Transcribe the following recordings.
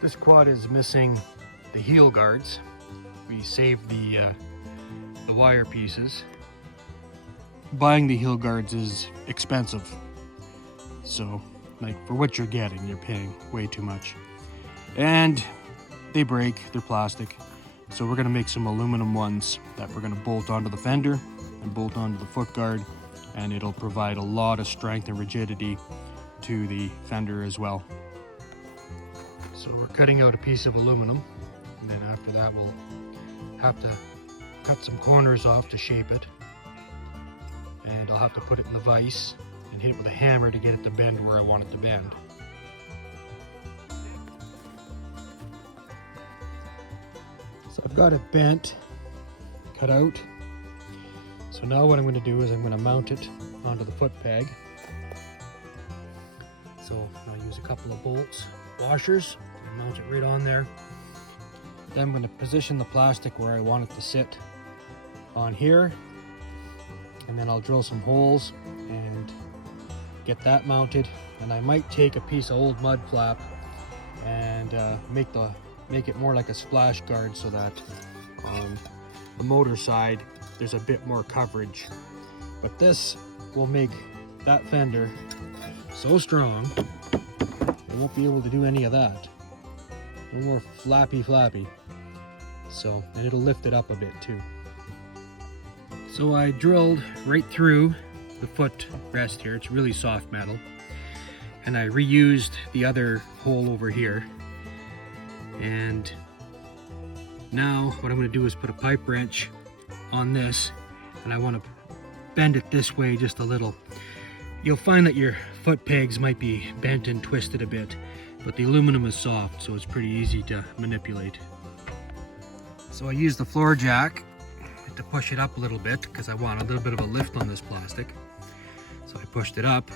This quad is missing the heel guards. We saved the wire pieces. Buying the heel guards is expensive, so like for what you're getting, you're paying way too much. And they break, they're plastic. So we're gonna make some aluminum ones that we're gonna bolt onto the fender and bolt onto the foot guard, and it'll provide a lot of strength and rigidity to the fender as well. So we're cutting out a piece of aluminum, and then after that we'll have to cut some corners off to shape it. And I'll have to put it in the vise and hit it with a hammer to get it to bend where I want it to bend. So I've got it bent, cut out. So now what I'm going to do is I'm going to mount it onto the foot peg. So I'll use a couple of bolts, washers, and mount it right on there. Then I'm going to position the plastic where I want it to sit on here. And then I'll drill some holes and get that mounted. And I might take a piece of old mud flap and make it more like a splash guard, so that on the motor side there's a bit more coverage. But this will make that fender so strong it won't be able to do any of that. No more flappy. So, and it'll lift it up a bit too. So I drilled right through the foot rest here. It's really soft metal. And I reused the other hole over here. And now what I'm going to do is put a pipe wrench on this, and I want to bend it this way just a little. You'll find that your foot pegs might be bent and twisted a bit, but the aluminum is soft, so it's pretty easy to manipulate. So I used the floor jack to push it up a little bit because I want a little bit of a lift on this plastic. So I pushed it up,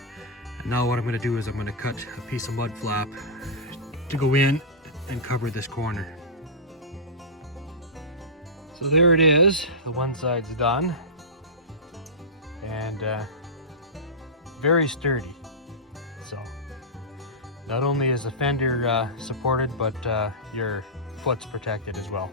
and now what I'm going to do is I'm going to cut a piece of mud flap to go in and cover this corner. So there it is, the one side's done, and very sturdy. So not only is the fender supported, but your foot's protected as well.